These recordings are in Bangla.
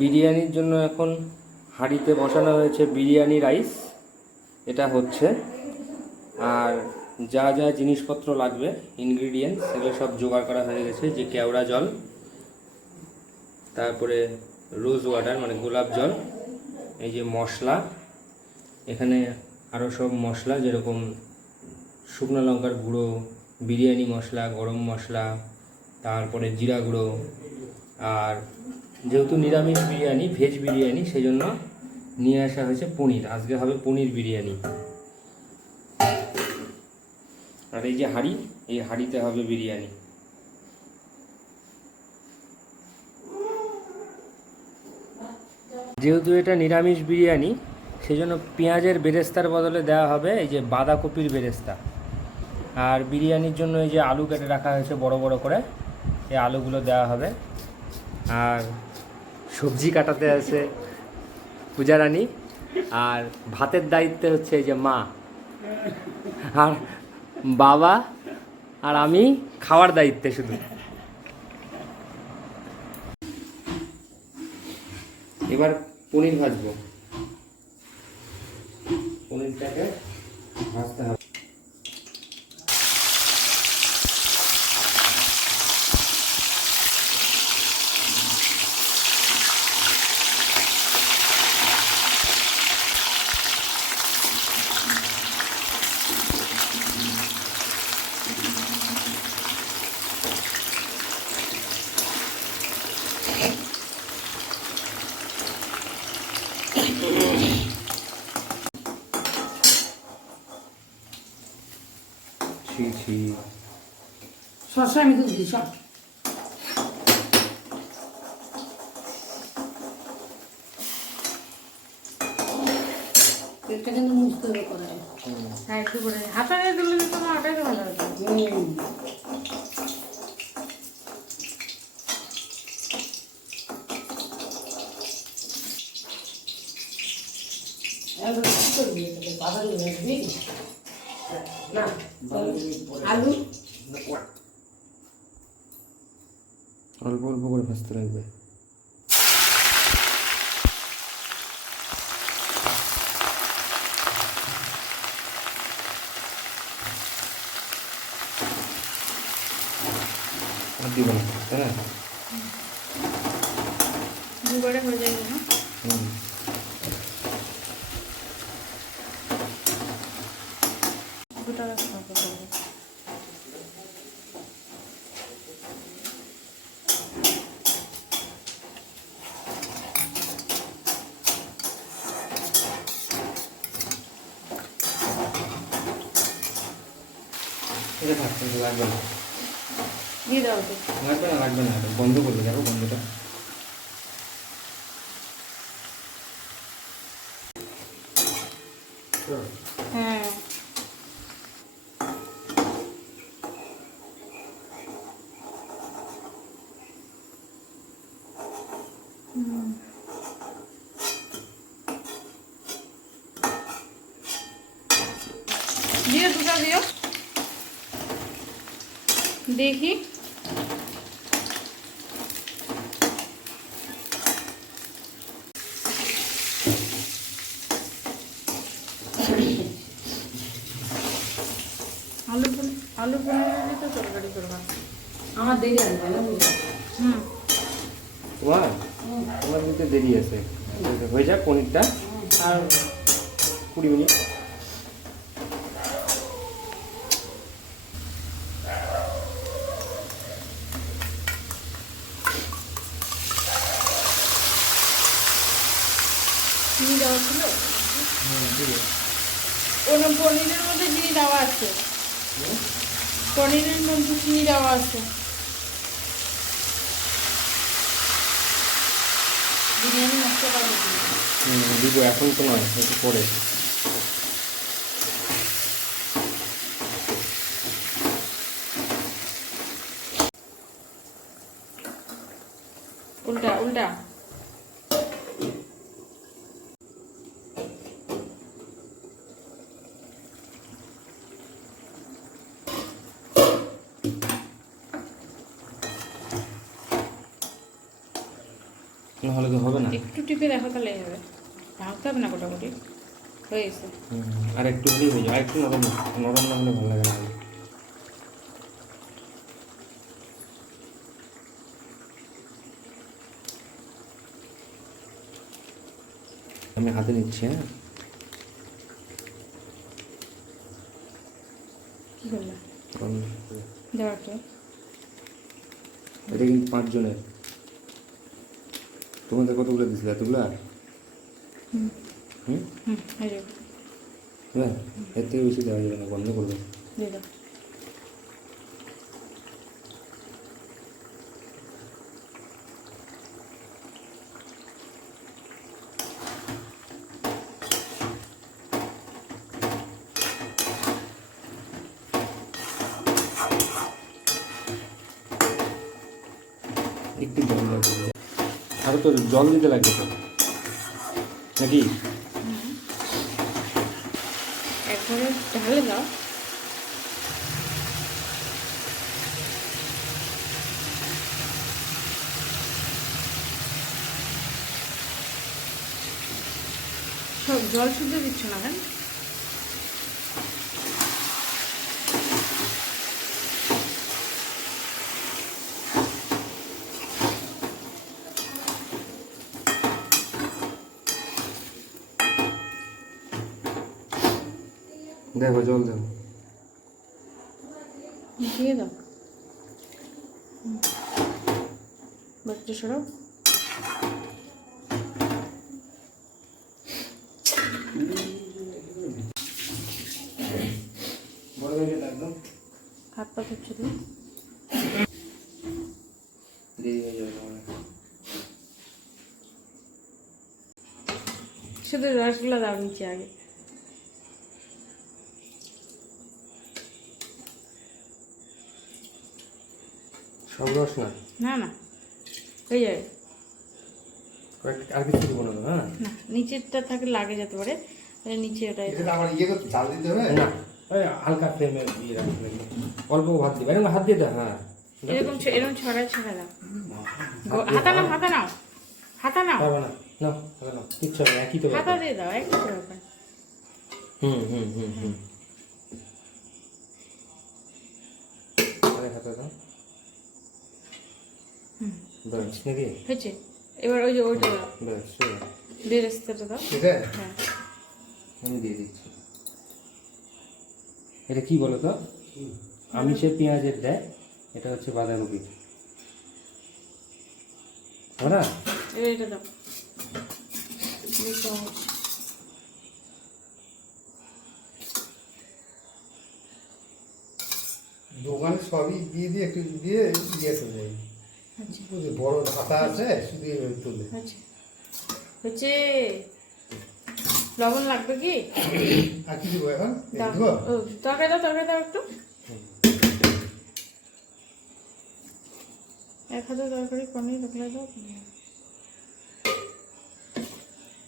বিরিয়ানির জন্য এখন হাঁড়িতে বসানো হয়েছে বিরিয়ানি রাইস। এটা হচ্ছে। আর যা যা জিনিসপত্র লাগবে ইনগ্রিডিয়েন্টস সেগুলো সব জোগাড় করা হয়ে গেছে, যে কেওড়া জল, তারপরে রোজ ওয়াটার মানে গোলাপ জল, এই যে মশলা। এখানে আরও সব মশলা, যেরকম শুকনো লঙ্কার গুঁড়ো, বিরিয়ানি মশলা, গরম মশলা, তারপরে জিরা গুঁড়ো, আর যেহেতু নিরামিষ বিরিয়ানি ভেজ বিরিয়ানি সেই জন্য নিয়ে আসা হয়েছে পনির। আজকে হবে পনির বিরিয়ানি। আর এই যে হাঁড়ি, এই হাঁড়িতে হবে বিরিয়ানি। যেহেতু এটা নিরামিষ বিরিয়ানি, সেজন্য পেঁয়াজের বেরেস্তার বদলে দেওয়া হবে এই যে বাঁধাকপির বেরেস্তা। আর বিরিয়ানির জন্য এই যে আলু কেটে রাখা হয়েছে বড় বড় করে, এই আলুগুলো দেওয়া হবে। আর সবজি কাটাতে আছে পূজারানী, আর ভাতের দায়িত্বে হচ্ছে এই যে মা। আর বাবা আর আমি খাওয়ার দায়িত্বে শুধু। এবার পনির ভাজবো। পনিরটাকে ভাজতে হবে। শসা আমি দুধ দিই সব পেটটা কিন্তু মুছতে হবে করে হ্যাঁ একটু করে হাতা দিতে না ওটাই ভালো হতো হুম। এবার কি করবি এটাকে? বাদামি ভাজবি? না আলু অল্প অল্প করে ভাজতে লাগবে। আর দিব না তাই না দুবারে হয়ে যাবে না? হুম। দুটো রাখতে হবে এটা থাক কিন্তু লাগবে না। দিয়ে দাও লাগবে না লাগবে না বন্ধ করবে দেখো বন্ধটা। হ্যাঁ হুম। দিও দুটো দিও দেখি। আলু পনির আলু পনির দিয়ে তো তরকারি করবা। আমার দেরি আছে হুম। তোমার? তোমার কিন্তু দেরি আছে। হয়ে যাক পনিরটা। আর কুড়ি মিনিট চিনি দেওয়া ছিল হুম ঠিক আছে ওর পনিরের মধ্যে চিনি দেওয়া আছে মধ্যে চিনি দেওয়া আছে। বিরিয়ানি মশলা দিব এখন তো নয় একটু পরে নাহলে তো হবে না? একটু টিপে দেখো তাহলে হবে। ভাঙতে হবে না গোটাগুটি হয়ে গেছে। আর একটু হলেই হয়ে আর একটু নরম নরম না হলে ভালো লাগে না। আমি হাতে নিচ্ছি হ্যাঁ? কী করলে? কারণ দেওয়ার এটা কিন্তু পাঁচজনের। তোমাদের কতগুলো দিছিল এতগুলো? হুম। হ্যাঁ এর থেকে বেশি দেওয়া যাবে না বন্ধ করবে একটু জল লাগবে তো জল দিতে লাগবে তো। নাকি? জল শুদ্ধ দিচ্ছ না কেন? দেখো জল দেখো দিয়ে দাও। বাচ্চা সরাও। হাত পা ধুচ্ছে তুমি। শুধু রসগুলো দাও নিচে আগে। সব রস না? না না। হয়ে যাবে আর কিছু দিব না হ্যাঁ? না নিচেরটা থাকলে লাগে যেতে পারে নিচে ওটা এটা আবার ইয়ে করতে চাল দিতে হবে? না হালকা ফ্লেমে দিয়ে রাখতে লাগবে অল্প ভাত দিবে এরকম হাত দিয়ে দাও হ্যাঁ। এরকম এরকম ছড়ায় ছড়া দাও। হাতা নাও হাতা নাও হাতা নাও। পারবে না না হবে না কিচ্ছু হবে একই তো হাতা দিয়ে দাও একই তো ব্যাপার। হুম হুম হুম হুম। হাতে দাও। ব্যাস নাকি? হয়েছে। এবার ওই যে ওইটা ব্যাস বেরেস্তাটা দাও। এটা হ্যাঁ। আমি দিয়ে দিচ্ছি। এটা কি বলো তো? আমি সে পেঁয়াজের দেয়। এটা হচ্ছে বাঁধাকপি। না? এটা দাও। দোকানে সবই দিয়ে দিয়ে একটু দিয়ে ইয়ে করে বড় হাতা আছে শুধু তুলে। হয়েছে হয়েছে লবণ লাগবে কি? আর কি দিব এখন? এই দাও। দিব ও, তরকারি দাও তরকারি দাও একটু। এক হাতে তরকারি পনির দাও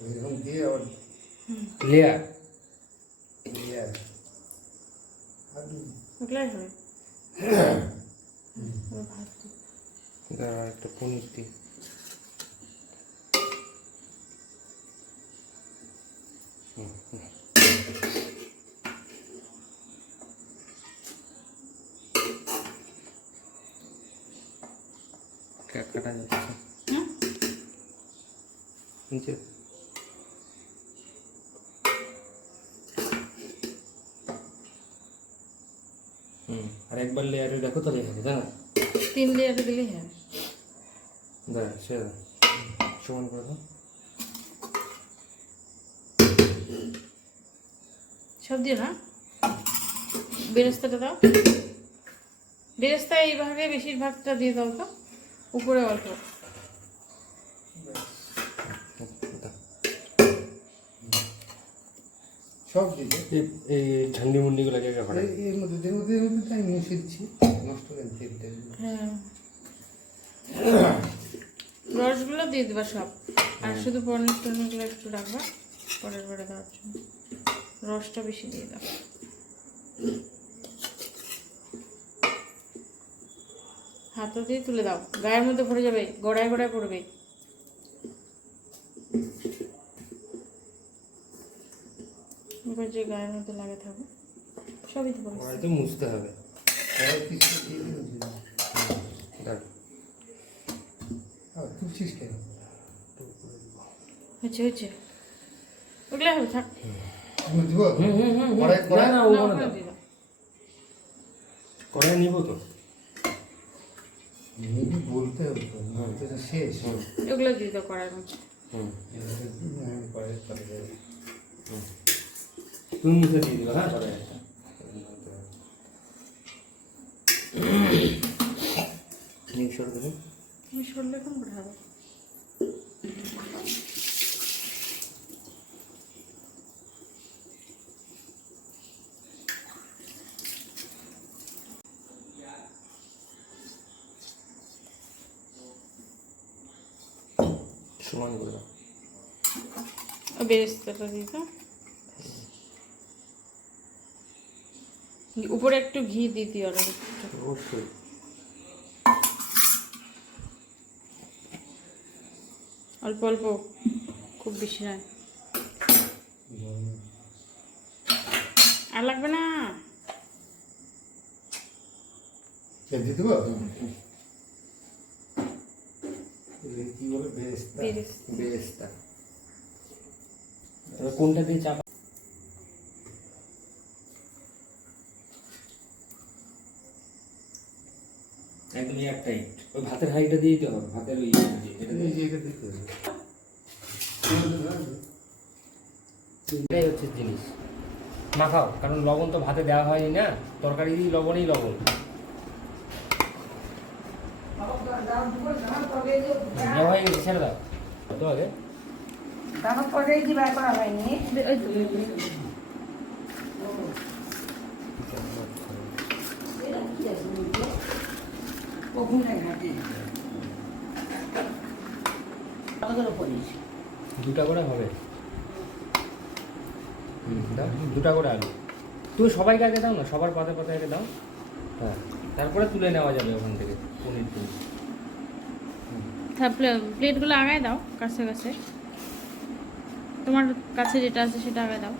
ওইরকম দিয়ে আবার লেয়ার ভাত। দাঁড়া একটা পনির দিই কা- কাটা যাচ্ছে হুম? নিচে হুম আর একবার লেয়ারে দেখো তাহলে হবে তাই না তিন লেয়ারে দিলেই হয় দাঁড়া সে সমান করে দাও সব দিও না? বেরেস্তাটা দাও। বেরেস্তা এই ভাগে বেশিরভাগটা দিয়ে দাও তো। উপরে অল্প। সব দিলে এই ঝান্ডি মুন্ডিগুলো জায়গা ঘরে এই- এর মধ্যে এর মধ্যে এর মধ্যে তাই মুছে দিচ্ছি। নষ্ট করে তেলটা হ্যাঁ। রসগুলো দিয়ে দেবা সব। আর শুধু পনির টনিরগুলো একটু রাখবা পরের বারে দেওয়ার জন্য। রসটা বেশি দিয়ে দাও। হাত দিয়ে তুলে দাও। গায়ের মধ্যে পড়ে যাবে গড়ায় গোড়ায় পড়বে। এবার যে গায়ের মধ্যে লাগে থাকবে সবই তো মুছতে হবে। আর কেন? হচ্ছে হচ্ছে ওগুলো হবে থাক। কড়াই কড়াই? না। কড়াই নিব তো। নিবি বলতে হবে তো শেষ। এগুলো দিয়ে দাও করার মধ্যে। হুম। কড়াই তুমি মুছে দিয়ে দিও হ্যাঁ মিক্স করে দেবে তুমি সরলে এখন ভালো সমান করে দাও। বেরেস্তাটা দিয়ে দাও উপরে একটু ঘি আর একটু। অবশ্যই। অল্প অল্প খুব বেশি নয়। আর লাগবে না। দিয়ে দেবো এই কি বলে? বেরেস্তা। বেরেস্তা। বেরেস্তা। কোনটা দিয়ে চাপা একদম এক টাইট ওই ভাতের হাঁড়িটা দিয়ে দিতে হবে ভাতের ওই এটা দিয়ে। এটা দিতে হবে। এটাই হচ্ছে জিনিস। মাখাও কারণ লবণ তো ভাতে দেওয়া হয়নি না তরকারি দিয়ে লবণই লবণ দেওয়া হয়ে গেছে ছেড়ে দাও তো আগে তারপর পরে কি বার করা হয়নি ওই তো, ওই তো। কখনো ঘাটি আলাদা পড়িস দুটা করে হবে। দুটা করে আলু। তুমি সবাইকে আগে দাও না সবার পাতে পাতে আগে দাও। হ্যাঁ। তারপরে তুলে নেওয়া যাবে ওখান থেকে পনির প্লে- প্লেটগুলো আগায় দাও কাছে কাছে। তোমার কাছে যেটা আছে সেটা আগায় দাও।